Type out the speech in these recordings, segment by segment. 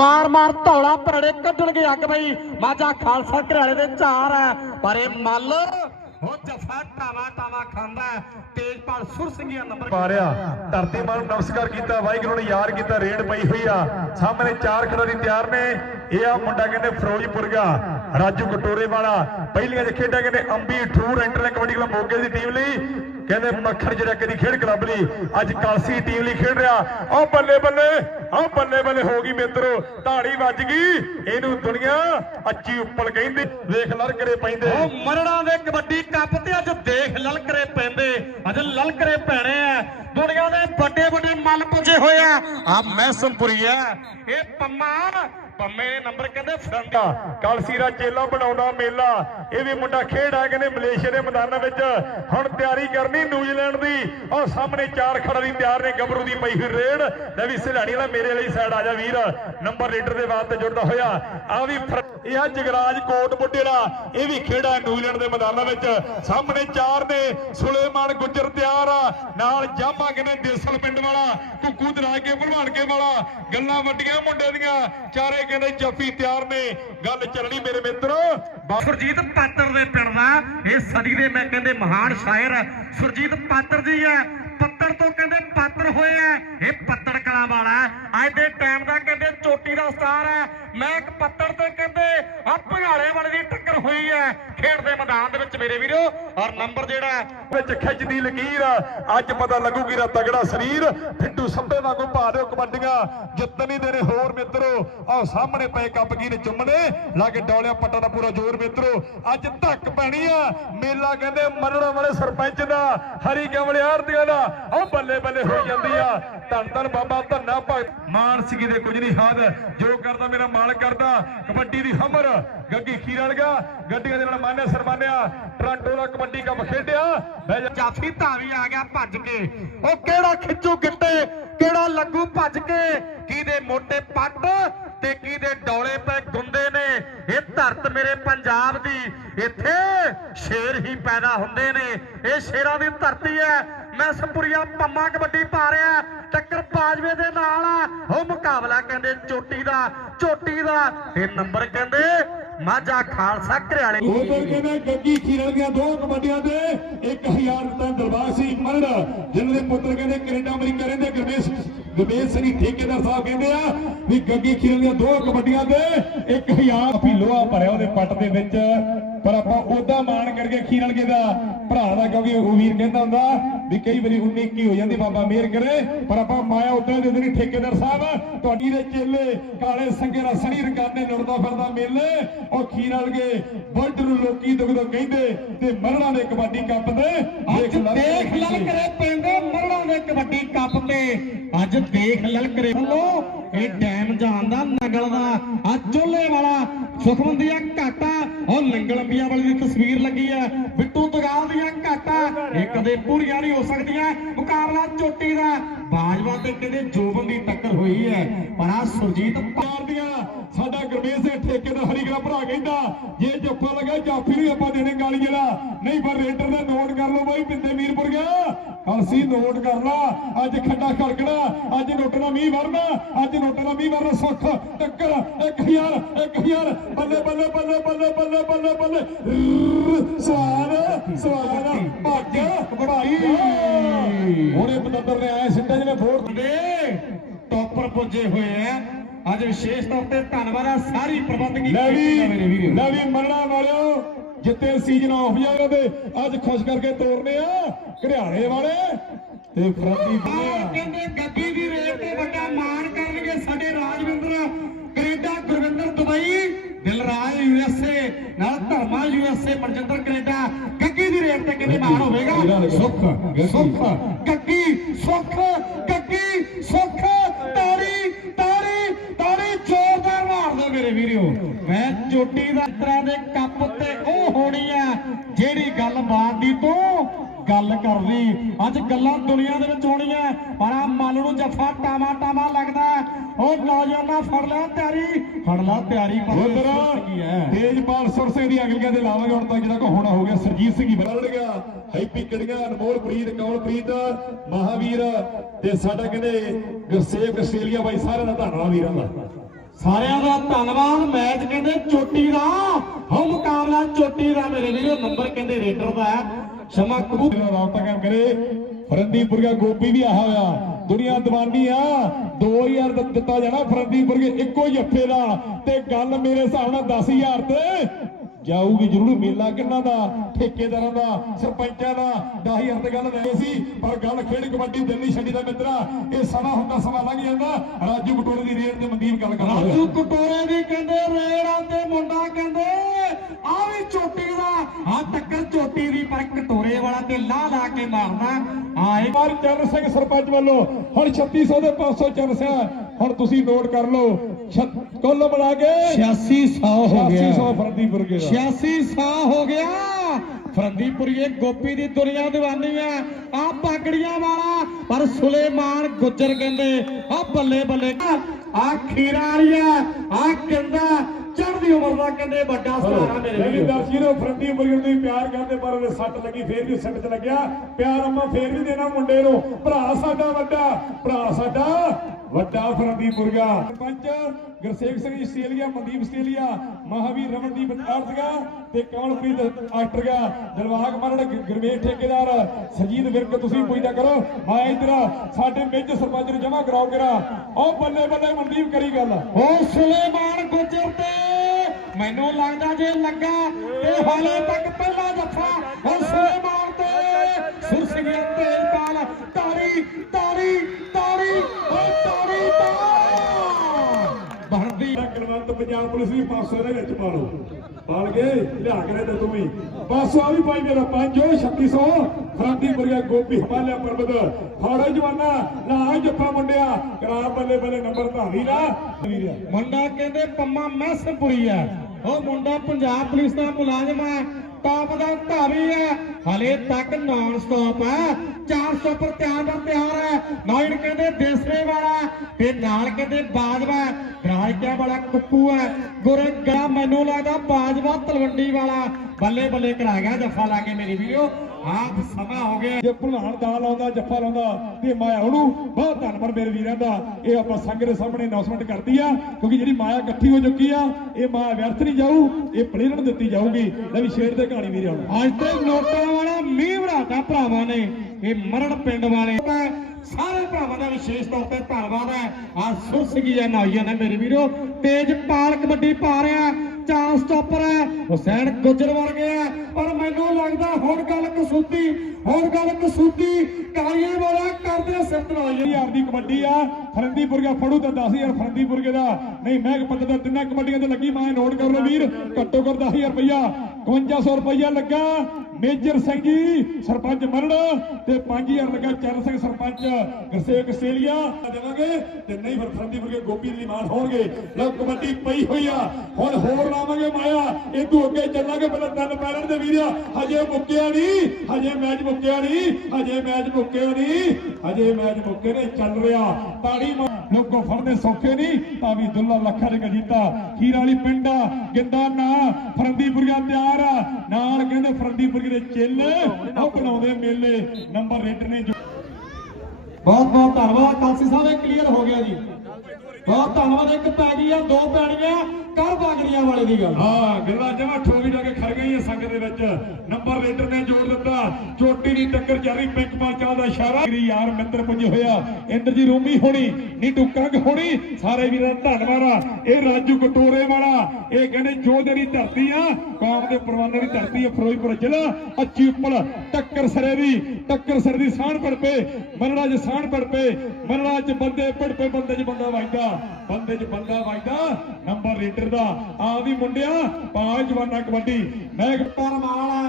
ਮਾਰ ਮਾਰ ਧੌਲਾ ਪਰੜੇ ਕੱਢਣਗੇ ਅੱਗ ਬਈ। ਮਾਝਾ ਖਾਲਸਾ ਘਰਾਲੇ ਦੇ ਚਾਰ ਹੈ। ਪਰ ਇਹ ਮੱਲ ਉਹ ਜਫਾ ਟਾਵਾ ਟਾਵਾ ਖਾਂਦਾ। ਤੇਜਪਾਲ ਸੁਰ ਸਿੰਘੀਆ ਨੰਬਰ ਮਾਰਿਆ ਧਰਤੀ ਮਾਂ ਨੂੰ ਨਮਸਕਾਰ ਕੀਤਾ ਵਾਹਿਗੁਰੂ ਨੇ ਯਾਦ ਕੀਤਾ ਰੇਡ ਪਈ ਹੋਈ ਆ। ਸਾਹਮਣੇ ਚਾਰ ਖਿਡਾਰੀ ਤਿਆਰ ਨੇ। ਇਹ ਆ ਮੁੰਡਾ ਕਹਿੰਦੇ ਫਿਰੋਜ਼ਪੁਰ ਦਾ ਰਾਜੂ ਕਟੋਰੇ ਵਾਲਾ। ਪਹਿਲੀਆਂ ਚ ਖੇਡਾਂ ਕਹਿੰਦੇ ਅੰਬੀ ਠੂਰ ਇੰਟਰਨੈਟ ਕਬੱਡੀ ਕਲੱਬ ਮੋਗੇ ਦੀ ਟੀਮ ਲਈ। ਕਹਿੰਦੇ ਮੱਖਣ ਜਿਹੜਾ ਕਦੀ ਖੇਡ ਕਲੱਬ ਲਈ, ਅੱਜ ਕਾਲਸੀ ਟੀਮ ਲਈ ਖੇਡ ਰਿਹਾ। ਆਹ ਬੱਲੇ ਬੱਲੇ, ਆਹ ਬੱਲੇ ਬੱਲੇ ਹੋ ਗਈ ਮਿੱਤਰੋ, ਧਾੜੀ ਵੱਜ ਗਈ। ਇਹਨੂੰ ਦੁਨੀਆ ਅੱਚੀ ਉੱਪਲ ਕਹਿੰਦੀ। ਵੇਖ ਲੜਕਰੇ ਪੈਂਦੇ। ਉਹ ਮਰੜਾਂ ਦੇ ਕਬੱਡੀ ਕੱਪ ਤੇ ਅੱਜ ਦੇਖ ਲਲਕਰੇ ਪੈਂਦੇ। ਅੱਜ ਲਲਕਰੇ ਪੈਣੇ ਆ। ਦੁਨੀਆ ਦੇ ਵੱਡੇ ਵੱਡੇ ਮਨ ਪੁੱਜੇ ਹੋਏ ਆ। ਆ ਮੈਸਮਪੁਰੀ ਆ। ਇਹ ਪੰਮਾ ਪੰਮੇ ਨੇ ਨੰਬਰ ਕਹਿੰਦੇ ਫਰੰਦਾ ਕਾਲਸੀ ਦਾ ਚੇਲਾ ਬਣਾਉਂਦਾ ਮੇਲਾ। ਇਹ ਵੀ ਮੁੰਡਾ ਖੇਡ ਆ ਕਹਿੰਦੇ ਮਲੇਸ਼ੀਆ ਦੇ ਮੈਦਾਨਾਂ ਵਿੱਚ। ਹੁਣ ਤਿਆਰੀ ਕਰਨੀ ਨਿਊਜ਼ੀਲੈਂਡ ਦੀ। ਉਹ ਸਾਹਮਣੇ ਚਾਰ ਖੜਾ ਦੀ ਤਿਆਰ ਨੇ, ਗੱਭਰੂ ਦੀ ਪਈ ਹੋਈ ਰੇਡ। ਲੈ ਵੀ ਸਿਲਾਣੀ ਵਾਲਾ ਮੇਰੇ ਵਾਲੀ ਸਾਈਡ ਆ ਜਾ ਵੀਰ। ਨੰਬਰ ਲੀਡਰ ਦੇ ਬਾਅਦ ਤੇ ਜੁੜਦਾ ਹੋਇਆ। ਆ ਵੀ ਇਹ ਆ ਜਗਰਾਜ ਕੋਟ ਬੁੱਢੇ ਇਹ ਵੀ ਖੇਡਾ ਨਿਊਜ਼ੀਲੈਂਡ ਦੇ ਮੈਦਾਨਾਂ ਵਿੱਚ। ਸਾਹਮਣੇ ਚਾਰ ਨੇ, ਸੁਲੇਮਾਨ ਗੁੱਜਰ ਤਿਆਰ ਆ। ਨਾਲ ਜਾਮਾ ਕਹਿੰਦੇ ਦੇਸਲ ਪਿੰਡ ਵਾਲਾ, ਕੁੱਕੂ ਦਰਾਜ ਕੇ ਭਲਵਾਨ ਕੇ ਵਾਲਾ। ਗੱਲਾਂ ਵੱਡੀਆਂ ਮੁੰਡੇ ਦੀਆਂ। ਚਾਰੇ ਕਹਿੰਦੇ ਜੱਫੀ ਤਿਆਰ ਨੇ। ਗੱਲ ਚੱਲਣੀ ਮੇਰੇ ਮਿੱਤਰੋ। ਸੁਰਜੀਤ ਪਾਤਰ ਦੇ ਪਿੰਡ ਦਾ ਇਹ ਸਦੀ ਦੇ ਮੈਂ ਕਹਿੰਦੇ ਮਹਾਨ ਸ਼ਾਇਰ ਹੈ। ਸੁਰਜੀਤ ਪਾਤਰ ਜੀ ਹੈ। ਪੱਤਰ ਤੋਂ ਕਹਿੰਦੇ ਪਾਤਰ ਹੋਏ ਆ ਇਹ ਪੱਤਰ ਕਲਾ ਵਾਲਾ ਅੱਜ ਦੇ ਟਾਈਮ ਦਾ ਕਹਿੰਦੇ ਚੋਟੀ ਦਾ ਸਟਾਰ ਹੈ। ਮੈਂ ਇੱਕ ਪੱਤਰ ਤੇ ਕਹਿੰਦੇ ਆ ਭਗਾਲੇ ਵਾਲੇ ਦੀ ਟੱਕਰ ਹੋਈ ਹੈ। ਖੇਡ ਦੇ ਮੈਦਾਨ ਦੇ ਵਿੱਚ ਮੇਰੇ ਵੀਰੋ। ਔਰ ਨੰਬਰ ਜਿਹੜਾ ਹੈ, ਵਿੱਚ ਖਿੱਚਦੀ ਲਕੀਰ ਅੱਜ ਪਤਾ ਲੱਗੂਗੀ ਰਾ ਤਗੜਾ ਸਰੀਰ। ਫਿੱਟੂ ਸੰਭੇ ਵਾਂਗੂ ਪਾ ਦਿਓ ਕਬੱਡੀਆਂ। ਜਿੱਤਣ ਨਹੀਂ ਦੇਣੇ ਹੋਰ ਮਿੱਤਰੋ। ਆਹ ਸਾਹਮਣੇ ਪਏ ਕੱਪ ਨੇ ਚੁੰਮਣੇ। ਲਾਗੇ ਡੌਲਿਆ ਪੱਟਾ ਦਾ ਪੂਰਾ ਜ਼ੋਰ ਮਿੱਤਰੋ। ਅੱਜ ਧੱਕ ਪੈਣੀ ਆ। ਮੇਲਾ ਕਹਿੰਦੇ ਮਰਣਾ ਵਾਲੇ ਸਰਪੰਚ ਦਾ ਹਰੀ ਕਮਲੇ ਆਰਤੀਆਂ ਦਾ। ਉਹ ਬੱਲੇ ਬੱਲੇ ਹੋ ਜਾਂਦੀ ਆ। ਧੰਨ ਧੰਨ ਬਾਬਾ ਧੰਨਾ ਭਗਤ। ਮਾਨ ਦੇ ਕੁਝ ਨਹੀਂ ਹਾਦ। ਜੋ ਕਰਦਾ ਮੇਰਾ ਮਾਲ ਕਰਦਾ। ਕਬੱਡੀ ਦੀ ਹਮਰ। ਗੱਗੀ ਖੀਰ ਵਾਲਿਆ। ਗੱਡੀਆਂ ਦੇ ਨਾਲ ਮਾਨਿਆ ਸਰਮਾਨਿਆ ਟਰਾਂਟੋ ਦਾ ਕਬੱਡੀ ਕੱਪ ਖੇਡਿਆ। ਜਾਫੀ ਧਾਵੀ ਆ ਗਿਆ ਭੱਜ ਕੇ। ਉਹ ਕਿਹੜਾ ਖਿੱਚੂ ਗਿੱਟੇ, ਕਿਹੜਾ ਲੱਗੂ ਭੱਜ ਕੇ? ਕਿਹਦੇ ਮੋਟੇ ਪੱਟ ਤੇ ਕਿਹਦੇ ਡੌਲੇ ਪੈ ਗੁੰਦੇ ਨੇ? ਇਹ ਧਰਤ ਮੇਰੇ ਪੰਜਾਬ ਦੀ। ਇੱਥੇ ਸ਼ੇਰ ਹੀ ਪੈਦਾ ਹੁੰਦੇ ਨੇ। ਇਹ ਸ਼ੇਰਾਂ ਦੀ ਧਰਤੀ ਹੈ। ਮੈਂ ਪੰਮਾ ਕਬੱਡੀ ਪਾ ਰਿਹਾ, ਟੱਕਰ ਬਾਜਵੇ ਦੇ ਨਾਲ। ਆ ਉਹ ਮੁਕਾਬਲਾ ਕਹਿੰਦੇ ਚੋਟੀ ਦਾ ਚੋਟੀ ਦਾ। ਇਹ ਨੰਬਰ ਕਹਿੰਦੇ ਮਾਝਾ ਖਾਲਸਾ ਘਰਿਆਲੇ ਉਧਰ ਕਹਿੰਦੇ ਗੱਗੀ ਖੀਰਲ ਦੀਆਂ ਦੋ ਕਬੱਡੀਆਂ ਦੇ 1000 ਰੁਪਏ ਦਰਬਾਰ ਸੀ ਮਰੜ ਜਿਨ੍ਹਾਂ ਦੇ ਪੁੱਤਰ ਕਹਿੰਦੇ ਕੈਨੇਡਾ ਅਮਰੀਕਾ ਰਹਿੰਦੇ, ਗਰਮੇਸ਼ ਗਰਮੇਸ਼ ਸਿੰਘ ਠੇਕੇਦਾਰ ਸਾਹਿਬ ਕਹਿੰਦੇ ਆ ਵੀ ਗੱਗੀ ਖੀਰਲ ਦੀਆਂ ਦੋ ਕਬੱਡੀਆਂ ਦੇ 1000 ਵੀ ਲੋਹਾ ਭਰਿਆ ਉਹਦੇ ਪੱਟ ਦੇ ਵਿੱਚ, ਪਰ ਆਪਾਂ ਉਹਦਾ ਮਾਣ ਕਰਕੇ ਖੀਰਲ ਦਾ ਭਰਾ ਦਾ ਕਿਉਂਕਿ ਉਹ ਵੀਰ ਕਹਿੰਦਾ ਹੁੰਦਾ ਵੀ ਕਈ ਵਾਰੀ 19 21 ਹੋ ਜਾਂਦੀ ਬਾਬਾ ਮਿਹਰ ਕਰੇ ਪਰ ਆਪਾਂ ਮਾਇਆ ਉਦਾਂ ਦੇ ਦਿਨ ਠੇਕੇਦਾਰ ਸਾਹਿਬ ਤੁਹਾਡੀ ਦੇ ਚੇਲੇ ਕਾਲੇ ਸੰਗੇ ਦਾ ਸਣੀ ਰੰਗਾਨੇ ਲੁੜਦਾ ਫਿਰਦਾ ਮੇਲੇ ਉਹ ਖੀਰਲ ਕੇ ਵਰਲਡ ਨੂੰ ਲੋਕੀ ਦੁੱਖ ਦੁੱਖ ਕਹਿੰਦੇ ਤੇ ਮਰਣਾ ਦੇ ਕਬੱਡੀ ਕੱਪ ਦੇ ਅੱਜ ਦੇਖ ਲਲਕਰੇ ਪੈਂਦੇ ਮਰੜਾਂ ਦੇ ਕਬੱਡੀ ਕੱਪ ਤੇ। ਅੱਜ ਦੇਖ ਲਲਕਰੇ ਵੱਲੋਂ ਇਹ ਟਾਈਮ ਜਾਂਦਾ ਨਗਲ ਦਾ ਆ ਚੋਲੇ ਵਾਲਾ ਸੁਖਮੰਦੀਆ ਘਾਟਾ। ਉਹ ਲੰਗਲੰਬੀਆਂ ਵਾਲੀ ਦੀ ਤਸਵੀਰ ਲੱਗੀ ਹੈ। ਬਿੱਟੂ ਤਗਾਲ ਦੀਆਂ ਘਾਟਾ। ਇਹ ਕਦੇ ਪੂਰੀਆਂ ਨਹੀਂ ਹੋ ਸਕਦੀਆਂ। ਮੁਕਾਬਲਾ ਚੋਟੀ ਦਾ। ਬਾਜਵਾ ਤੇ ਕਹਿੰਦੇ ਜੋਬਨ ਦੀ ਟੱਕਰ ਹੋਈ ਹੈ। ਪਰ ਆ ਸੁਰਜੀਤ ਪਾਰ ਦੀਆਂ। ਸਾਡਾ ਗਰਮੇਸ਼ ਦੇ ਠੇਕੇ ਦਾ ਹਰੀਗਰਾ ਭਰਾ ਕਹਿੰਦਾ, ਜੇ ਜੱਫਾ ਲਗਾ ਜਾਫੀ ਨੂੰ ਆਪਾਂ ਦੇਣੇ ਗਾਲੀ ਜਿਹੜਾ। ਨਹੀਂ, ਪਰ ਰੇਡਰ ਦਾ ਨੋਟ ਕਰ ਲਓ ਬਾਈ ਪਿੰਦੇ ਮੀਰਪੁਰ ਗਿਆ ਅਸੀਂ ਨੋਟ ਕਰ ਲਾ। ਅੱਜ ਖੱਡਾ ਖੜਕਣਾ ਅੱਜ ਨੋਟਾਂ ਦਾ ਮੀਂਹ ਵਰਨਾ ਅੱਜ ਨੋਟਾਂ ਦਾ ਮੀਂਹ ਵਰਨਾ ਸੁੱਖ। ਟੱਕਰ 1000 1000 ਬੱਲੇ ਬੱਲੇ ਬੱਲੇ ਬੱਲੇ ਬੱਲੇ ਬੱਲੇ ਬੱਲੇ। ਸਵਾਰ ਸਵਾਰ ਭੱਜ ਭਾਈ। ਹੁਣੇ ਪਤੰਦਰ ਨੇ ਆਏ ਸਿੱਧਾ ਜਿਵੇਂ ਫੋੜ ਦੇ। ਟੌਪਰ ਪੁੱਜੇ ਹੋਏ ਆ। ਅੱਜ ਵਿਸ਼ੇਸ਼ ਤੌਰ ਤੇ ਧੰਨਵਾਦ ਆ ਸਾਰੀ ਪ੍ਰਬੰਧਕੀ ਲੈ ਵੀ ਟੀਮ ਦਾ ਮੇਰੇ ਵੀਰੋ। ਲੈ ਵੀ ਮੰਨਣਾ ਵਾਲਿਓ। ਜਿੱਤੇ ਸੀਜ਼ਨ ਆਫ ਜਾ ਦੇ ਅੱਜ ਖੁਸ਼ ਕਰਕੇ ਤੋਰਨੇ ਆ ਘਰਿਆਲੇ ਵਾਲੇ ਤੇ ਫਰੰਦੀ ਕਹਿੰਦੇ ਗੱਡੀ ਦੀ ਰੇਟ ਤੇ ਵੱਡਾ ਮਾਣ ਕਰਨਗੇ ਸਾਡੇ Rajwinder. Canada Gurwinder Dubai Dilraj USA ਨਾਲ ਧਰਮਾ ਯੂਐਸਏ ਮਨਜਿੰਦਰ ਕੈਨੇਡਾ। ਗੱਗੀ ਦੀ ਰੇਟ ਤੇ ਕਹਿੰਦੇ ਮਾਣ ਹੋਵੇਗਾ? ਸੁੱਖ ਸੁੱਖ ਗੱਗੀ ਸੁੱਖ ਗੱਗੀ ਸੁੱਖ ਤਾੜੀ ਤਾੜੀ ਤਾੜੀ ਜ਼ੋਰਦਾਰ ਮਾਰ ਦਿਓ ਮੇਰੇ ਵੀਰੋ। ਮੈਂ ਚੋਟੀ ਦਾ ਤਰ੍ਹਾਂ ਦੇ ਕੱਪ ਤੇ ਆ ਦੀ ਤੋਂ ਗੱਲ ਕਰਦੀ। ਅੱਜ ਗੱਲਾਂ ਦੁਨੀਆ ਦੇ ਵਿੱਚ ਹੋਣੀਆਂ ਪਰ ਆ ਮਨ ਨੂੰ ਜੱਫਾ ਟਾਵਾ ਟਾਵਾ ਲੱਗਦਾ। ਉਹ ਨੌਜਵਾਨਾਂ ਫੜ ਲਿਆ ਤਿਆਰੀ ਫੜ ਲਾ ਤਿਆਰੀ ਪਰ ਤੇਜਪਾਲ ਸੁਰ ਸਿੰਘ ਦੀ ਅਗਲੀਆਂ ਦੇ ਲਾਵਾਂਗੇ ਹੁਣ ਤੱਕ ਜਿਹੜਾ ਕੋ ਹੋਣਾ ਹੋ ਗਿਆ ਸਰਜੀਤ ਸਿੰਘ ਹੀ ਬਦਲ ਗਿਆ। ਹੈਪੀ ਕੜੀਆਂ ਅਨਮੋਲ ਪ੍ਰੀਤ ਕੌਲਪ੍ਰੀਤ ਮਹਾਵੀਰ ਤੇ ਸਾਡਾ ਕਹਿੰਦੇ ਗੁਰਸੇਵ ਆਸਟ੍ਰੇਲੀਆ ਬਾਈ ਸਾਰਿਆਂ ਦਾ ਧੰਨਵਾਦ ਵੀਰਾਂ ਦਾ। ਸਾਰਿਆਂ ਦਾ ਧੰਨਵਾਦ, ਮੈਚ ਕਹਿੰਦੇ ਚੋਟੀ ਦਾ। ਹੋ ਮੁਕਾਬਲਾ ਚੋਟੀ ਦਾ ਮੇਰੇ ਵੀਰੋ ਨੰਬਰ ਕਹਿੰਦੇ ਰੇਡਰ ਦਾ ਸ਼ਮਾ ਕਬੂ ਜਿਹੜਾ ਰਾਬਤਾ ਕੰਮ ਕਰੇ ਫਰੰਦੀਪੁਰਗਾ ਗੋਪੀ ਵੀ ਆਹਾ ਹੋਇਆ। ਦੁਨੀਆ ਦੀਵਾਨੀ ਆ 2000 ਦਾ ਦਿੱਤਾ ਜਾਣਾ ਫਰੰਦੀਪੁਰਗੇ ਇੱਕੋ ਜੱਫੇ ਦਾ ਤੇ ਗੱਲ ਮੇਰੇ ਹਿਸਾਬ ਨਾਲ 10000 ਤੇ ਜਾਊਗੀ ਜ਼ਰੂਰ ਮੇਲਾ ਕਿੰਨਾ ਦਾ ਠੇਕੇਦਾਰਾਂ ਦਾ ਸਰਪੰਚਾਂ ਦਾ 10000 ਤੇ ਗੱਲ ਲੈ ਸੀ ਪਰ ਗੱਲ ਖੇਡ ਕਬੱਡੀ ਦਿਲ ਨਹੀਂ ਛੱਡੀ ਦਾ ਮਿੱਤਰਾ ਇਹ ਸਮਾਂ ਹੁੰਦਾ ਸਮਾਂ ਲੰਘ ਜਾਂਦਾ। ਰਾਜੂ ਬਟੋਲੇ ਦੀ ਰੇਡ ਤੇ ਮਨਦੀਪ ਗੱਲ ਕਰਦਾ ਰਾਜੂ ਕਟੋਰੇ ਦੀ ਕਹਿੰਦੇ ਰੇੜਾਂ ਤੇ ਮੁੰਡਾ ਕਹਿੰਦੇ ਆ ਵੀ ਚੋਟੀ ਦਾ ਆ ਟੱਕਰ ਚੋਟੀ ਦੀ ਪਰ ਕਟੋਰੇ ਵਾਲਾ ਤੇ ਲਾ ਲਾ ਕੇ ਮਾਰਦਾ ਆ ਇਹ ਪਰ ਚਰਨ ਸਿੰਘ ਸਰਪੰਚ ਵੱਲੋਂ ਹੁਣ 3600 ਦੇ 500 ਚਰਨ ਸਿੰਘ ਹੁਣ ਤੁਸੀਂ ਨੋਟ ਕਰ ਲਓ ਕੁੱਲ ਬਣਾ ਕੇ। 8600 ਹੋ 8600 ਫਰੰਦੀਪੁਰਗੇ ਦਾ 8600 ਹੋ ਗਿਆ। ਫਰੰਦੀਪੁਰੀਏ ਗੋਪੀ ਦੀ ਦੁਨੀਆ ਦੀਵਾਨੀ ਆ। ਆ ਪਾਗੜੀਆਂ ਵਾਲਾ। ਪਰ ਸੁਲੇਮਾਨ ਗੁੱਜਰ ਕਹਿੰਦੇ ਆ ਬੱਲੇ ਬੱਲੇ ਆ ਖੀਰਾ ਵਾਲੀਆ ਆ ਕਹਿੰਦਾ ਚੜ੍ਹਦੀ ਉਮਰ ਦਾ ਕਹਿੰਦੇ ਵੱਡਾ ਸਹਾਰਾ ਮੇਰੇ ਵੀਰੋ। ਦਰਸ਼ੀਰੋ ਫਰੰਦੀਪੁਰਗੇ ਨੂੰ ਤੁਸੀਂ ਪਿਆਰ ਕਰਦੇ ਪਰ ਉਹਦੇ ਸੱਟ ਲੱਗੀ ਫੇਰ ਵੀ ਸੱਟ ਚ ਲੱਗਿਆ। ਪਿਆਰ ਆਪਾਂ ਫੇਰ ਵੀ ਦੇਣਾ ਮੁੰਡੇ ਨੂੰ। ਭਰਾ ਸਾਡਾ ਵੱਡਾ ਭਰਾ ਸਾਡਾ ਵੱਡਾ ਫਰੰਦੀਪੁਰਗਾ ਸਰਪੰਚ ਗੁਰਸੇਵ ਸਿੰਘ ਆਸਟ੍ਰੇਲੀਆ ਮਨਦੀਪ ਆਸਟ੍ਰੇਲੀਆ ਮਹਾਵੀਰ ਰਮਨਦੀਪ ਆਰਤਗਾ ਤੇ ਕਮਲਪ੍ਰੀਤ ਆਸਟਰਗਾ ਦਿਲਵਾਗ ਮਰੜ ਗੁਰਮੇਸ਼ ਠੇਕੇਦਾਰ ਸਰਜੀਤ ਵਿਰਕ ਤੁਸੀਂ ਪੁੱਛਦਾ ਕਰੋ। ਮੈਂ ਇਧਰ ਸਾਡੇ ਮੇਜਰ ਸਰਪੰਚ ਨੂੰ ਜਮਾ ਕਰਾਓ ਕਰਾ ਉਹ ਬੱਲੇ ਬੱਲੇ ਮਨਦੀਪ ਕਰੀ ਗੱਲ। ਉਹ ਸੁਲੇਮਾਨ ਗੁੱਜਰ ਤੇ ਮੈਨੂੰ ਲੱਗਦਾ ਜੇ ਲੱਗਾ ਤੇ ਹਾਲੇ ਤੱਕ ਪਹਿਲਾ ਜੱਫਾ ਉਹ ਸੁਲੇਮਾਨ ਤੇ ਸੁਰਸੀਆਂ ਤੇਜ਼ ਤਾਲ। ਤਾੜੀ ਤਾੜੀ ਤਾੜੀ ਉਹ ਤਾੜੀ ਤਾੜ ਬਣਦੀ ਜਿਹੜਾ ਪੰਜਾਬ ਪੁਲਿਸ ਵੀ 500 ਦੇ ਵਿੱਚ ਪਾ ਲਓ। ਪਾਲ ਗਏ, ਲਿਆ ਕੇ ਦੇ ਤੂੰ ਵੀ। 500 ਆ ਵੀ ਪਾਈ ਮੇਰਾ ਪੰਜੋ 3600 ਫਰਾਂਦੀ ਵਰਗਾ ਗੋਪੀ ਹਿਮਾਲਿਆ ਪਰਬਤ। ਫਾੜੋ ਜਵਾਨਾ ਨਾ ਜੱਫਾ ਮੁੰਡਿਆ। ਕਰਾ ਬੱਲੇ ਬੱਲੇ ਨੰਬਰ ਧਾਰੀ ਨਾ ਮੁੰਡਾ ਕਹਿੰਦੇ ਪੰਮਾ ਮੈਸਪੁਰੀ ਆ। ਉਹ ਮੁੰਡਾ ਪੰਜਾਬ ਪੁਲਿਸ ਦਾ ਮੁਲਾਜ਼ਮ ਹੈ ਟਾਪ ਦਾ ਧਾਰੀ ਹੈ ਹਲੇ ਤੱਕ ਨਾਨ ਸਟਾਪ ਹੈ 400 ਪਰ ਤਿਆਰ ਦਾ ਤਿਆਰ ਹੈ ਨਾਇਣ ਕਹਿੰਦੇ ਦੇਸਰੇ ਵਾਲਾ। ਤੇ ਨਾਲ ਕਹਿੰਦੇ ਬਾਜਵਾ। ਗਰਾਜਕਿਆ ਵਾਲਾ ਕੁੱਕੂ ਹੈ ਮੈਨੂੰ ਲੱਗਦਾ ਬਾਜਵਾ ਤਲਵੰਡੀ ਵਾਲਾ। ਬੱਲੇ ਬੱਲੇ ਕਰਾ ਗਿਆ ਜੱਫਾ ਲਾ ਕੇ ਮੇਰੀ ਵੀਡੀਓ। ਆਪ ਸਮਾਂ ਹੋ ਗਿਆ। ਜੇ ਭੁਲਾਣ ਦਾ ਲਾਉਂਦਾ ਜੱਫਾ ਲਾਉਂਦਾ ਤੇ ਮਾਇਆ ਉਹਨੂੰ ਬਹੁਤ ਧੰਨਵਾਦ ਮੇਰੇ ਵੀਰਾਂ ਦਾ। ਇਹ ਆਪਾਂ ਸੰਗ ਦੇ ਸਾਹਮਣੇ ਅਨਾਉਂਸਮੈਂਟ ਕਰਦੀ ਆ ਕਿਉਂਕਿ ਜਿਹੜੀ ਮਾਇਆ ਇਕੱਠੀ ਹੋ ਚੁੱਕੀ ਆ ਇਹ ਮਾਇਆ ਵਿਅਰਥ ਨਹੀਂ ਜਾਊ ਇਹ ਪਲੇਅਰ ਨੂੰ ਦਿੱਤੀ ਜਾਊਗੀ। ਲੈ ਵੀ ਸ਼ੇਰ ਤੇ ਕਹਾਣੀ ਵੀਰੇ ਹੁਣ ਅੱਜ ਤੇ ਨੋਟਾਂ ਵਾਲਾ ਮੀਂਹ ਬਣਾਤਾ ਭਰਾਵਾਂ ਨੇ ਇਹ ਮਰੜ ਪਿੰਡ ਵਾਲੇ। ਮੈਂ ਸਾਰੇ ਭਰਾਵਾਂ ਦਾ ਵਿਸ਼ੇਸ਼ ਤੌਰ ਤੇ ਧੰਨਵਾਦ ਹੈ। ਆ ਸੁਰਸਗੀ ਜਾਂ ਨਾਈਆਂ ਨੇ ਮੇਰੇ ਵੀਰੋ। ਤੇਜ ਪਾਲ ਕਬੱਡੀ ਪਾ ਰਿਹਾ। ਚਾਰ ਸਟਾਪਰ ਹੈ, ਹੁਸੈਨ ਗੁੱਜਰ ਵਰਗੇ ਆ ਪਰ ਮੈਨੂੰ ਲੱਗਦਾ ਹੁਣ ਗੱਲ ਕਸੂਤੀ, ਹੁਣ ਗੱਲ ਕਸੂਤੀ ਕਾਲੀਏ ਵਾਲਾ ਕਰਦੇ ਸਿਫਤ ਨਾਲ ਜਿਹੜੀ ਆਪਦੀ ਕਬੱਡੀ ਆ ਫਰੰਦੀਪੁਰਗਾ ਫੜੂ ਤਾਂ 10000 ਫਰੰਦੀਪੁਰਗੇ ਦਾ। ਨਹੀਂ, ਮੈਂ ਪੱਤ ਦਾ ਤਿੰਨਾਂ ਕਬੱਡੀਆਂ ਤੇ ਲੱਗੀ, ਮੈਂ ਨੋਟ ਕਰ ਲਓ ਵੀਰ, ਘੱਟੋ ਘੱਟ 10000 ਰੁਪਇਆ 5500 ਰੁਪਇਆ ਲੱਗਾ। ਮੇਜਰ ਸਿੰਘ ਜੀ, ਸਰਪੰਚ ਮਰੜ ਤੇ 5000 ਲੱਗਾ ਚਰਨ ਸਿੰਘ ਸਰਪੰਚ। ਗਰਸੇਵ ਆਸਟ੍ਰੇਲੀਆ ਦੇਵਾਂਗੇ ਤੇ ਨਹੀਂ ਫਿਰ ਫਰੰਦੀਪੁਰਗੇ ਗੋਪੀ ਦੀ ਮਾਨ ਹੋਣਗੇ। ਲਓ ਕਬੱਡੀ ਪਈ ਹੋਈ ਆ। ਹੁਣ ਹੋਰ ਲਾਵਾਂਗੇ ਮਾਇਆ। ਇਹ ਤੋਂ ਅੱਗੇ ਚੱਲਾਂਗੇ ਪਹਿਲਾਂ ਤਿੰਨ ਪੈਰਾਂ ਦੇ ਵੀਰਿਆ। ਹਜੇ ਮੁੱਕਿਆ ਨਹੀਂ, ਹਜੇ ਮੈਚ ਮੁੱਕਿਆ ਨਹੀਂ, ਹਜੇ ਮੈਚ ਮੁੱਕਿਆ ਨਹੀਂ, ਹਜੇ ਮੈਚ ਮੁੱਕੇ ਨੇ ਚੱਲ ਰਿਹਾ। ਤਾੜੀ ਲੋਕੋ ਫੜਦੇ ਸੌਖੇ ਨਹੀਂ, ਤਾਂ ਵੀ ਦੁੱਲਾ ਲੱਖਾ ਦੇ ਜੀਤਾ ਖੀਰ ਵਾਲੀ ਪਿੰਡ ਆ ਗਿੱਦਾ ਨਾ ਫਰੰਦੀਪੁਰਗਾ ਤਿਆਰ ਆ। ਨਾਲ ਕਹਿੰਦੇ ਫਰੰਦੀਪੁਰੀ ਦੇ ਚਿੱਲ, ਉਹ ਬਣਾਉਂਦੇ ਮੇਲੇ। ਨੰਬਰ ਰੇਟ ਨੇ ਜੋ ਬਹੁਤ ਬਹੁਤ ਧੰਨਵਾਦ ਕਾਲਸੀ ਸਾਹਿਬ, ਇਹ ਕਲੀਅਰ ਹੋ ਗਿਆ ਜੀ। ਬਹੁਤ ਧੰਨਵਾਦ, ਇੱਕ ਪੈ ਗਈ ਆ, ਦੋ ਪੈਣੀਆਂ, ਕਰ ਬਾਗੜੀਆਂ ਵਾਲੇ ਦੀ ਗੱਲ। ਹਾਂ ਗੱਲਾਂ ਜਮਾ ਠੋਰੀ ਲਾ ਕੇ ਖੜ ਗਈਆਂ ਸੰਗ ਦੇ ਵਿੱਚ। ਨੰਬਰ ਰੇਡਰ ਨੇ ਜੋੜ ਦਿੱਤਾ। ਚੋਟੀ ਦੀ ਟੱਕਰ ਜਾਰੀ, ਪਿੰਕ ਪਾਲਚਾ ਦਾ ਇਸ਼ਾਰਾ। ਮੇਰੀ ਯਾਰ ਮਿੱਤਰ ਪੁੱਜੇ ਹੋਇਆ ਇੰਦਰ ਜੀ ਰੂਮੀ ਹੋਣੀ, ਨੀਟੂ ਕੰਗ ਹੋਣੀ, ਸਾਰੇ ਵੀਰਾਂ ਦਾ ਧੰਨਵਾਦ ਆ। ਇਹ ਰਾਜੂ ਕਟੋਰੇ ਵਾਲਾ, ਇਹ ਕਹਿੰਦੇ ਜੋ ਦੀ ਧਰਤੀ ਆ, ਕੌਮ ਦੇ ਪਰਵਾਨੇ ਦੀ ਧਰਤੀ ਆ, ਫਿਰੋਜ਼ਪੁਰ ਜ਼ਿਲ੍ਹਾ ਅੱਚੀ ਉੱਪਲ, ਟੱਕਰ ਸਰੇ ਦੀ, ਟੱਕਰ ਸਰੇ ਦੀ ਸਾਣ ਪੜ ਪੇ ਮਰੜਾ ਚ ਸਾਣ ਪੜ ਪੇ ਮਰੜਾ ਚ ਬੰਦੇ ਪੜ ਪੇ ਬੰਦੇ ਚ ਬੰਦਾ ਵੱਜਦਾ। ਬੰਦੇ ਚ ਬੰਦਾ ਵੱਜਦਾ ਨੰਬਰ ਰੇਡਰ ਦਾ। ਆ ਵੀ ਮੁੰਡਿਆ, ਪਾਜ ਜਵਾਨਾ ਕਬੱਡੀ। ਮੈਂ ਪਰਮਾਲ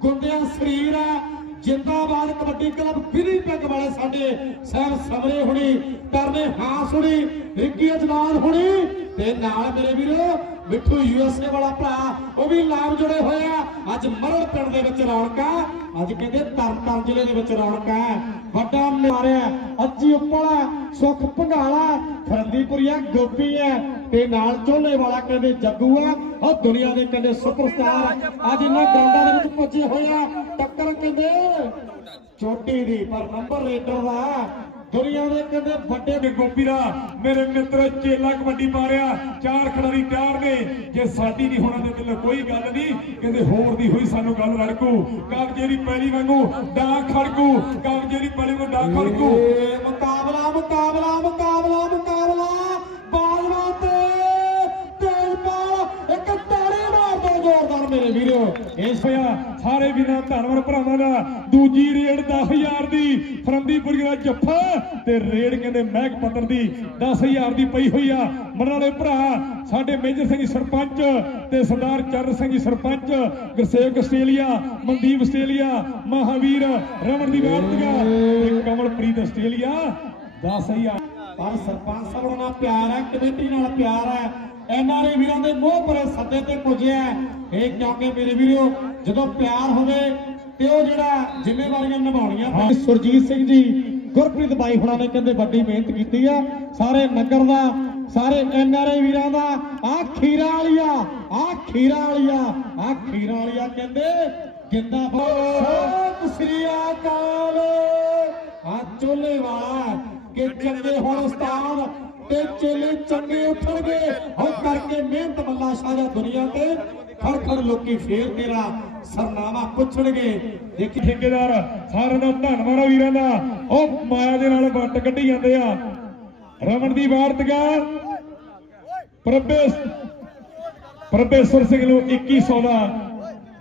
ਗੁੰਡਿਆ ਸਰੀਰ ਆ ਜਿੰਦਾਬਾਦ ਕਬੱਡੀ ਕਲੱਬ ਬਿਰੀ ਪਿੰਗ ਵਾਲੇ ਸਾਡੇ ਸਾਹਿਬ ਸਬਰੇ ਹੁਣੀ ਕਰਨੇ ਹਾਸ ਹੁਣੀ ਰਿੱਕੀ ਅਜਨਾਦ ਹੁਣੀ, ਤੇ ਨਾਲ ਮੇਰੇ ਵੀਰੋ ਮਿੱਠੂ ਯੂਐਸਏ ਵਾਲਾ ਭਰਾ, ਉਹ ਵੀ ਨਾਮ ਜੁੜੇ ਹੋਏ ਆ। ਅੱਜ ਮਰੜ ਪਿੰਡ ਦੇ ਵਿੱਚ ਰੌਣਕਾਂ ਅੱਜ ਕਹਿੰਦੇ ਤਰਨਤਾਰਨ ਜ਼ਿਲ੍ਹੇ ਦੇ ਵਿੱਚ ਰੌਣਕਾਂ ਹੈ। ਵੱਡਾ ਮਾਰਿਆ ਅੱਜੀ ਉੱਪਲਾ ਸੁਖ ਭੰਗਾਲਾ ਫਰੰਦੀਪੁਰੀਆ ਗੋਪੀ ਹੈ ਤੇ ਨਾਲ ਝੋਲੇ ਵਾਲਾ ਕਹਿੰਦੇ ਜੱਗੂ ਆ। ਉਹ ਦੁਨੀਆ ਦੇ ਕਹਿੰਦੇ ਸੁਪਰਸਟਾਰ ਅੱਜ ਇਹਨਾਂ ਗਰਾਊਂਡਾਂ ਦੇ ਵਿੱਚ ਪੁੱਜੇ ਹੋਏ ਆ। ਟੱਕਰ ਕਹਿੰਦੇ ਚੋਟੀ ਦੀ, ਪਰ ਨੰਬਰ ਰੇਡਰ ਦਾ। ਦੁਨੀਆ ਦੇ ਕਹਿੰਦੇ ਵੱਡੇ ਤੇ ਮੇਰੇ ਮਿੱਤਰ ਚੇਲਾ ਕਬੱਡੀ ਪਾ ਰਿਹਾ। ਚਾਰ ਖਿਡਾਰੀ ਤਿਆਰ ਨੇ। ਜੇ ਸਾਡੀ ਨਹੀਂ ਹੋਣਾ ਤੇ ਦਿਲ ਕੋਈ ਗੱਲ ਨਹੀਂ। ਕਿਸੇ ਹੋਰ ਦੀ ਹੋਈ ਸਾਨੂੰ ਗੱਲ ਰੜਕੂ। ਕਾਗਜੇ ਦੀ ਪੈਲੀ ਵਾਂਗੂ ਡਾਂ ਖੜਕੂ। ਕਾਗਜੇ ਦੀ ਪੈਲੀ ਵਾਂਗੂ ਡਾਂ ਖੜਕੂ। ਮੁਕਾਬਲਾ ਮੁਕਾਬਲਾ ਮੁਕਾਬਲਾ ਮੁਕਾਬਲਾ। ਮੇਰੇ ਵੀਰੋ। ਇਸ ਹੋਇਆ ਸਾਰੇ ਵੀਰਾਂ ਧੰਨਵਾਦ ਭਰਾਵਾਂ ਦਾ ਦੂਜੀ ਰੇਡ 10000 ਦੀ ਫਰੰਦੀਪੁਰ ਦਾ ਜੱਫਾ ਤੇ ਰੇਡ ਕਹਿੰਦੇ ਮਹਿਕ ਪੱਤਰ ਦੀ 10000 ਦੀ ਪਈ ਹੋਈ ਆ। ਮਰਨ ਭਰਾ, ਸਾਡੇ ਮੇਜਰ ਸਿੰਘ ਸਰਪੰਚ ਤੇ ਸਰਦਾਰ ਚਰਨ ਸਿੰਘ ਜੀ ਸਰਪੰਚ, ਗੁਰਸੇਵਕ ਆਸਟ੍ਰੇਲੀਆ, ਮਨਦੀਪ ਆਸਟ੍ਰੇਲੀਆ, ਮਹਾਵੀਰ ਰਮਨਦੀਪ ਆਰਤੀਆ ਤੇ ਕਮਲਪ੍ਰੀਤ ਆਸਟ੍ਰੇਲੀਆ 10000 ਪਰ ਸਰਪੰਚ ਸਾਹਿਬ ਨਾਲ ਪਿਆਰ ਹੈ, ਕਮੇਟੀ ਨਾਲ ਪਿਆਰ ਹੈ। ਐਨਆਰਏ ਵੀਰਾਂ ਦੇ ਮੋਹ ਭਰੇ ਸੱਦੇ ਤੇ ਪੁੱਜਿਆ ਇਹ ਕਿਉਂਕਿ ਮੇਰੇ ਵੀਰੋ, ਜਦੋਂ ਪਿਆਰ ਹੋਵੇ ਤੇ ਉਹ ਜਿਹੜਾ ਜ਼ਿੰਮੇਵਾਰੀਆਂ ਨਿਭਾਉਣੀਆਂ ਸੁਰਜੀਤ ਸਿੰਘ ਜੀ, ਗੁਰਪ੍ਰੀਤ ਬਾਈ ਹੁਣਾਂ ਨੇ ਕਹਿੰਦੇ ਵੱਡੀ ਮਿਹਨਤ ਕੀਤੀ ਆ। ਸਾਰੇ ਨਗਰ ਦਾ, ਸਾਰੇ ਐਨਆਰਏ ਵੀਰਾਂ ਦਾ, ਆ ਖੀਰਾ ਵਾਲੀਆ, ਆ ਖੀਰਾ ਵਾਲੀਆ, ਆ ਖੀਰਾ ਵਾਲੀਆ ਕਹਿੰਦੇ ਜਿੰਦਾਬਾਦ ਸਤਿ ਸ੍ਰੀ ਅਕਾਲ। ਆ ਚੋਲੇ ਵਾਲਾ, ਕਿ ਚੰਗੇ ਹੁਣ ਉਸਤਾਦ ਤੇ ਚੇਲੇ ਚੰਗੇ ਉੱਠਣਗੇ। ਹੋ ਕਰਕੇ ਮਿਹਨਤ ਮੱਲਾ ਸ਼ਾਜਾ ਦੁਨੀਆ ਤੇ ਖੜ ਖੜ ਲੋਕੀ ਫੇਰ ਤੇਰਾ ਸਰਨਾਮਾ ਪੁੱਛਣਗੇ। ਦੇਖੀ ਠੇਕੇਦਾਰ, ਸਾਰਿਆਂ ਦਾ ਧੰਨਵਾਦ ਆ ਵੀਰਾਂ ਦਾ। ਉਹ ਮਾਇਆ ਦੇ ਨਾਲ ਵੱਟ ਕੱਢੀ ਜਾਂਦੇ ਆ। ਰਮਨਦੀਪ ਆਰਤੀਆ ਪ੍ਰਭੇ ਪ੍ਰਭੇਸ਼ਵਰ ਸਿੰਘ ਨੂੰ 2100 ਦਾ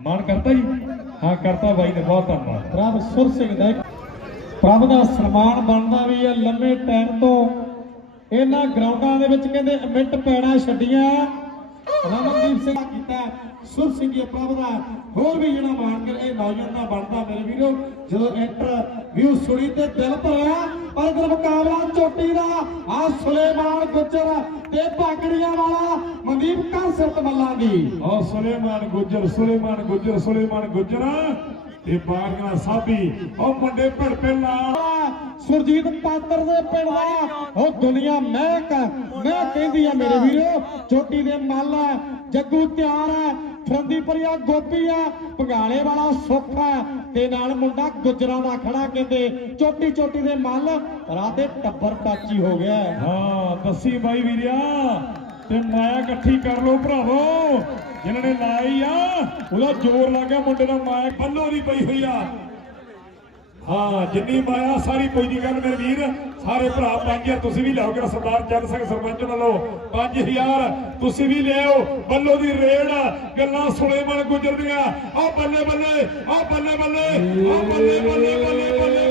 ਮਾਨ ਕਰਤਾ ਜੀ। ਹਾਂ, ਕਰਤਾ ਬਾਈ ਨੇ ਬਹੁਤ ਧੰਨਵਾਦ। ਪ੍ਰਭ ਸੁਰ ਸਿੰਘ ਦਾ ਪ੍ਰਭ ਦਾ ਸਨਮਾਨ ਬਣਦਾ ਵੀ ਹੈ ਲੰਮੇ ਟਾਈਮ ਤੋਂ। ਇਹਨਾਂ ਗਰਾਊਂਡਾਂ ਦੇ ਵਿੱਚ ਕਹਿੰਦੇ ਮਿੰਟ ਪੈਣਾ ਛੱਡੀਆਂ। ਰਮਨਦੀਪ ਸਿੰਘ ਕੀਤਾ। ਸੁਰ ਸਿੰਘ ਪ੍ਰਭ ਦਾ ਹੋਰ ਵੀ ਜਿਹੜਾ ਮਾਣ ਇਹ ਨੌਜਵਾਨ ਦਾ ਬਣਦਾ ਮੇਰੇ ਵੀਰੋ, ਜਦੋਂ ਐਂਟਰ ਸੁਣੀ ਤੇ ਦਿਲ ਭਰਿਆ, ਪਰ ਜਦੋਂ ਮੁਕਾਬਲਾ ਚੋਟੀ ਦਾ ਆ ਸੁਲੇਮਾਨ ਗੁੱਜਰ ਤੇ ਭਾਗੜੀਆਂ ਵਾਲਾ ਮਨਦੀਪ ਕਾਂਸਰਤ ਮੱਲਾਂ ਦੀ। ਆ ਸੁਲੇਮਾਨ ਗੁੱਜਰ ਸੁਲੇਮਾਨ ਗੁੱਜਰ ਸੁਲੇਮਾਨ ਗੁੱਜਰ। ਤੇ ਬਾਗਨਾ ਸਾਬੀ ਉਹ ਮੁੰਡੇ ਭੜਪੇ ਨਾਲ। ਸੁਰਜੀਤ ਪਾਤਰ ਦੇ ਪਿੰਡ ਦਾ ਉਹ ਦੁਨੀਆ ਮਹਿਕ ਮੈਂ ਕਹਿੰਦੀ ਆ ਮੇਰੇ ਵੀਰੋ ਚੋਟੀ ਦੇ ਮੱਲ ਜੱਗੂ ਤਿਆਰ ਹੈ ਫਰੰਦੀਪੁਰੀਆ ਗੋਪੀ ਆ ਪੰਗਾਲੇ ਵਾਲਾ ਸੁੱਖ ਹੈ। ਤੇ ਨਾਲ ਮੁੰਡਾ ਗੁਜਰਾਂ ਦਾ ਖੜਾ ਕਹਿੰਦੇ ਚੋਟੀ ਚੋਟੀ ਦੇ ਮੱਲ ਰਾਤੇ ਟੱਬਰ ਟਾਚੀ ਹੋ ਗਿਆ। ਹਾਂ ਦੱਸੀ ਬਾਈ ਵੀਰਿਆ ਤੇ ਮਾਇਆ ਇਕੱਠੀ ਕਰ ਲੋ ਭਰਾਵੋ। ਜਿਨ੍ਹਾਂ ਨੇ ਲਾਈ ਆ, ਉਹਦਾ ਜ਼ੋਰ ਲੱਗਾ ਮੁੰਡੇ ਦਾ ਮਾਇਆ ਬੱਲੋ ਦੀ ਪਈ ਹੋਈ ਆ। ਹਾਂ, ਜਿੰਨੀ ਮਾਇਆ ਸਾਰੀ ਕੋਈ ਦੀ ਗੱਲ ਮੇਰੇ ਵੀਰ, ਸਾਰੇ ਭਰਾ ਪੰਜ ਆ ਤੁਸੀਂ ਵੀ ਲਿਆਓ ਕਿ ਸਰਦਾਰ ਚੰਦ ਸਿੰਘ ਸਰਪੰਚ ਵੱਲੋਂ। 5000 ਤੁਸੀਂ ਵੀ ਲਿਆਓ। ਬੱਲੋ ਦੀ ਰੇੜ ਗੱਲਾਂ ਸੁਲੇਮਾਨ ਗੁਜਰ ਦੀਆਂ ਆ ਬੱਲੇ ਬੱਲੇ ਆ ਬੱਲੇ ਬੱਲੇ ਆ ਬੱਲੇ ਬੱਲੇ ਬੱਲੇ ਬੱਲੇ ਬੱਲੇ।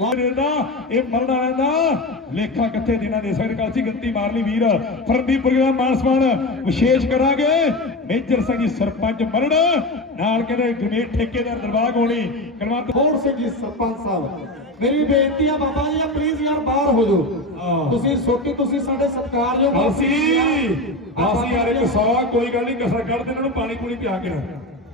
ਬੱਲੋ ਵਾਹ ਦਾ ਇਹ ਮਰਨ ਵਾਲਿਆਂ ਦਾ। ਲੇਖਾ ਕਿੱਥੇ ਦਿਨਾਂ ਦੇ ਸਕਦੇ ਸੀ ਗੰਤੀ ਮਾਰ ਲਈ ਵੀਰ। ਫਰਦੀਪੁਰ ਦਾ ਮਾਨ ਸਨਮਾਨ ਵਿਸ਼ੇਸ਼ ਕਰਾਂਗੇ। ਮੇਜਰ ਸਿੰਘ ਜੀ ਸਰਪੰਚ ਮਰਨ। ਨਾਲ ਕਹਿੰਦੇ ਗਰਮੇਟ ਠੇਕੇਦਾਰ ਦਰਬਾਰ ਹੋਣੀ ਕਲਵੰਤ ਹੋਰ ਸਿੰਘ ਜੀ ਸਰਪੰਚ ਸਾਹਿਬ ਮੇਰੀ ਬੇਨਤੀ ਆ ਬਾਬਾ ਜੀ ਪਲੀਜ਼ ਯਾਰ ਬਾਹਰ ਹੋ ਜਾਓ। ਤੁਸੀਂ ਸੋਟੀ ਤੁਸੀਂ ਸਾਡੇ ਸਤਿਕਾਰਯੋਗ ਅਸੀਂ ਅਸੀਂ ਯਾਰ ਇੱਕ ਸੌ ਕੋਈ ਗੱਲ ਨਹੀਂ ਕਸਰ ਕੱਢ ਦੇ ਇਹਨਾਂ ਨੂੰ ਪਾਣੀ ਪੂਣੀ ਪਿਆ ਕੇ ਨਾ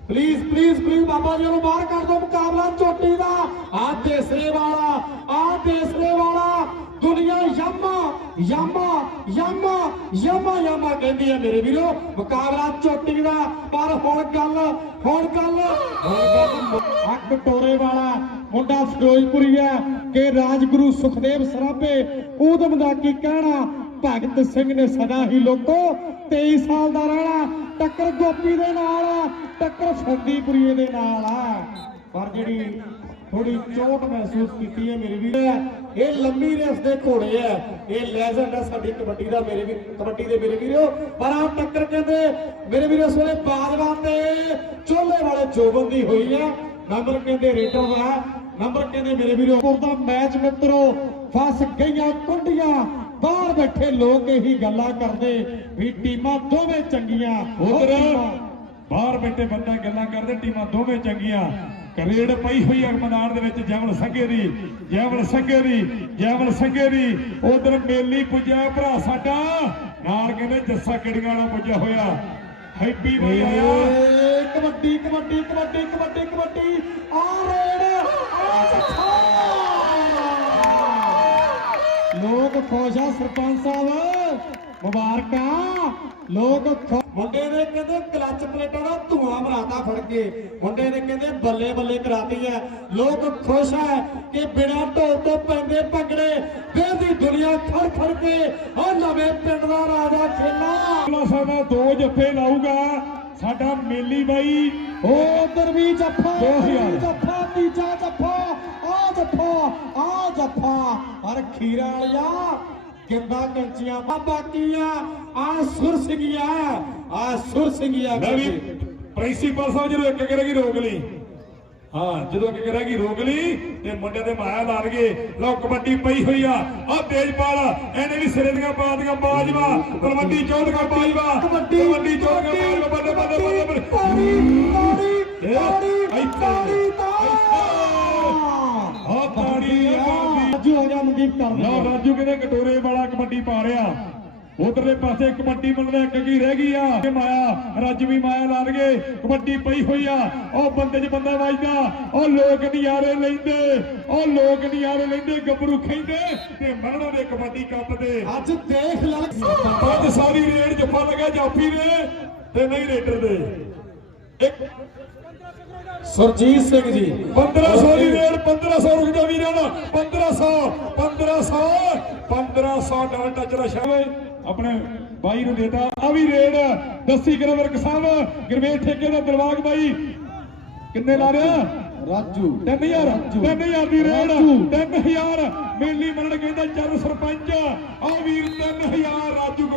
ਪਲੀਜ਼ ਪਲੀਜ਼ ਪਲੀਜ਼ ਬਾਬਾ ਜੀ ਨੂੰ ਬਾਹਰ ਕਰ ਦਿਓ, ਮੁਕਾਬਲਾ ਚੋਟੀ ਦਾ। ਆ ਤੇਸਰੇ ਵਾਲਾ, ਆ ਤੇਸਰੇ ਵਾਲਾ। ਦੁਨੀਆ ਯਾਮਾ ਯਾਮਾ ਯਾਮਾ ਯਾਮਾ ਯਾਮਾ ਕਹਿੰਦੀ ਹੈ ਮੇਰੇ ਵੀਰੋ, ਮੁਕਾਬਲਾ ਚੋਟੀ ਦਾ। ਪਰ ਹੁਣ ਗੱਲ ਹੁਣ ਗੱਲ। ਹੁਣ ਟੋਰੇ ਵਾਲਾ ਮੁੰਡਾ ਫਿਰੋਜ਼ਪੁਰੀ ਹੈ ਕਿ ਰਾਜਗੁਰੂ ਸੁਖਦੇਵ ਸਰਾਭੇ ਉਦਮ ਦਾ ਕੀ ਕਹਿਣਾ? ਭਗਤ ਸਿੰਘ ਨੇ ਸਦਾ ਹੀ ਲੋਕੋ 23 ਸਾਲ ਦਾ ਰਹਿਣਾ। ਟੱਕਰ ਗੋਪੀ ਦੇ ਨਾਲ ਆ, ਟੱਕਰ ਫੰਦੀਪੁਰੀਏ ਦੇ ਨਾਲ ਆ। ਪਰ ਜਿਹੜੀ ਥੋੜੀ ਚੋਟ ਮਹਿਸੂਸ ਕੀਤੀ ਹੈ ਮੇਰੇ ਵੀਰ ਇਹ ਲੰਮੀ ਰੇਸ ਦੇ ਘੋੜੇ ਆ ਇਹ ਲੈਜੈਂਡ ਹੈ ਸਾਡੀ ਕਬੱਡੀ ਦਾ ਮੇਰੇ ਵੀ ਕਬੱਡੀ ਦੇ ਮੇਰੇ ਵੀਰੋ। ਪਰ ਆ ਟੱਕਰ ਕਹਿੰਦੇ ਮੇਰੇ ਵੀਰੋ ਇਸ ਵੇਲੇ ਤੇ ਚੋਲੇ ਵਾਲੇ ਜੋਬੰਦੀ ਹੋਈ ਹੈ। ਨੰਬਰ ਕਹਿੰਦੇ ਰੇਟਰ ਦਾ ਨੰਬਰ ਕਹਿੰਦੇ ਮੇਰੇ ਵੀਰੋ। ਦਾ ਮੈਚ ਮਿੱਤਰੋ ਫਸ ਗਈਆਂ ਕੁੰਡੀਆਂ। ਬਾਹਰ ਬੈਠੇ ਲੋਕ ਇਹੀ ਗੱਲਾਂ ਕਰਦੇ ਵੀ ਟੀਮਾਂ ਦੋਵੇਂ ਚੰਗੀਆਂ ਉਧਰ ਬਾਹਰ ਬੈਠੇ ਬੰਦਾ ਗੱਲਾਂ ਕਰਦੇ ਟੀਮਾਂ ਦੋਵੇਂ ਚੰਗੀਆਂ। ਕਰੇੜ ਪਈ ਹੋਈ ਹੈ ਮੈਦਾਨ ਦੇ ਵਿੱਚ ਜੈਵਲ ਸੰਗੇ ਦੀ ਜੈਵਲ ਸੰਗੇ ਦੀ ਜੈਵਲ ਸੰਗੇ ਦੀ ਉਧਰ ਮੇਲੀ ਪੁੱਜਿਆ ਭਰਾ ਸਾਡਾ ਨਾਲ ਕਹਿੰਦੇ ਜੱਸਾ ਕਿੜੀਆਂ ਵਾਲਾ ਪੁੱਜਿਆ ਹੋਇਆ। ਹੈਪੀ ਬਾਈ ਆਇਆ ਕਬੱਡੀ ਕਬੱਡੀ ਕਬੱਡੀ ਕਬੱਡੀ ਕਬੱਡੀ। ਆ ਰੇਡ ਆ ਜੱਫਾ ਲੋਕ ਖੁਸ਼ ਆ ਸਰਪੰਚ ਸਾਹਿਬ। ਮੁਬਾਰਕਾਂ। ਲੋਕ ਮੁੰਡੇ ਨੇ ਕਹਿੰਦੇ ਕਲੱਚ ਪਲੇਟਾਂ ਦਾ ਧੂਆਂ ਬਣਾਤਾ ਫੜ ਕੇ। ਮੁੰਡੇ ਨੇ ਕਹਿੰਦੇ ਬੱਲੇ ਬੱਲੇ ਕਰਾਤੀ ਹੈ। ਲੋਕ ਖੁਸ਼ ਹੈ ਕਿ ਬਿਨਾਂ ਢੋਲ ਤੋਂ ਪੈਂਦੇ ਭੰਗੜੇ ਫਿਰ ਦੀ ਦੁਨੀਆ ਖੜ ਖੜ ਕੇ ਉਹ ਨਵੇਂ ਪਿੰਡ ਦਾ ਰਾਜਾ ਖੇਲਾ। ਸਾਡਾ ਦੋ ਜੱਫੇ ਲਾਊਗਾ। ਸਾਡਾ ਮੇਲੀ ਬਾਈ ਉਹ ਉਧਰ ਵੀ ਜੱਫਾ ਜੱਫਾ ਤੀਜਾ ਜੱਫਾ। ਜੱਫਾ ਆ ਜੱਫਾ। ਪਰ ਖੀਰਾ ਵਾਲਿਆ ਕਿੰਦਾ ਕੰਚੀਆਂ ਆ ਬਾਕੀਆਂ ਆ ਸੁਰ ਸਿੰਘੀਆਂ ਆ ਸੁਰ ਸਿੰਘੀਆਂ ਮੈਂ ਵੀ ਪ੍ਰਿੰਸੀਪਲ ਸਾਹਿਬ ਜਦੋਂ ਇੱਕ ਕਰੇਗੀ ਰੋਕ ਲਈ। ਹਾਂ ਜਦੋਂ ਇੱਕ ਕਰੇਗੀ ਰੋਕ ਲਈ ਤੇ ਮੁੰਡੇ ਦੇ ਮਾਇਆ ਲਾਣਗੇ ਲਓ ਕਬੱਡੀ ਪਈ ਹੋਈ ਆ। ਆ ਤੇਜਪਾਲ ਇਹਨੇ ਵੀ ਸਿਰੇ ਦੀਆਂ ਪਾ ਦੀਆਂ ਬਾਜਵਾ ਕਬੱਡੀ ਚੌਂਦ ਕਾ ਬਾਜਵਾ। ਕਬੱਡੀ ਕਬੱਡੀ ਕਾ ਬਾਜਵਾ ਬੱਲੇ ਬੱਲੇ ਬੱਲੇ ਬੱਲੇ ਤਾੜੀ ਤਾੜੀ ਇਹ ਰਾਜੂ ਹੋ ਜਾ ਮਨਦੀਪ ਕਰ ਲਓ ਰਾਜੂ ਕਹਿੰਦੇ ਕਟੋਰੇ ਵਾਲਾ ਕਬੱਡੀ ਪਾ ਰਿਹਾ? ਉਧਰਲੇ ਪਾਸੇ ਕਬੱਡੀ ਮੁੰਡੇ ਇੱਕ ਕੀ ਰਹਿ ਗਈ ਆ? ਮਾਇਆ ਰਾਜਵੀ ਮਾਇਆ ਲਾਣਗੇ ਕਬੱਡੀ ਪਈ ਹੋਈ ਆ। ਉਹ ਬੰਦੇ 'ਚ ਬੰਦਾ ਵੱਜਦਾ। ਉਹ ਲੋਕ ਨਜ਼ਾਰੇ ਲੈਂਦੇ। ਉਹ ਲੋਕ ਨਜ਼ਾਰੇ ਲੈਂਦੇ ਗੱਭਰੂ ਖੈਂਦੇ ਤੇ ਮਰਣੋਂ ਦੇ ਕਬੱਡੀ ਕੱਪ ਦੇ ਅੱਜ ਦੇਖ ਲੈ। ਅੱਜ ਸਾਰੀ ਰੇਡ ਜੱਫਾ ਲੱਗਿਆ ਜਾਫੀ ਨੇ ਤੇ ਨਹੀਂ ਰੇਡਰ ਦੇ। ਇੱਕ ਸੁਰਜੀਤ ਸਿੰਘ ਜੀ। 1500 ਦੀ ਰੇਡ 1500 ਰੁਕ ਜਾ ਵੀਰਾਂ 1500 1500 1500 ਡਬਲ ਟੱਚ ਦਾ ਸ਼ਾਵੇ ਆਪਣੇ ਬਾਈ ਨੂੰ ਦੇਤਾ। ਆ ਵੀ ਰੇਡ। ਦੱਸੀ ਕਰੋ ਵਰਕ ਸਾਹਿਬ? ਗਰਮੇਲ ਠੇਕੇ ਦਾ ਦਰਵਾਗ ਬਾਈ। ਕਿੰਨੇ ਲਾ ਰਿਹਾ? ਰਾਜੂ। 3000 3000 ਦੀ ਰੇਡ। 3000 ਮੇਲੀ ਮਰਨ ਕਹਿੰਦਾ ਚੱਲ ਸਰਪੰਚ। ਆ ਵੀਰ 3000 ਰਾਜੂ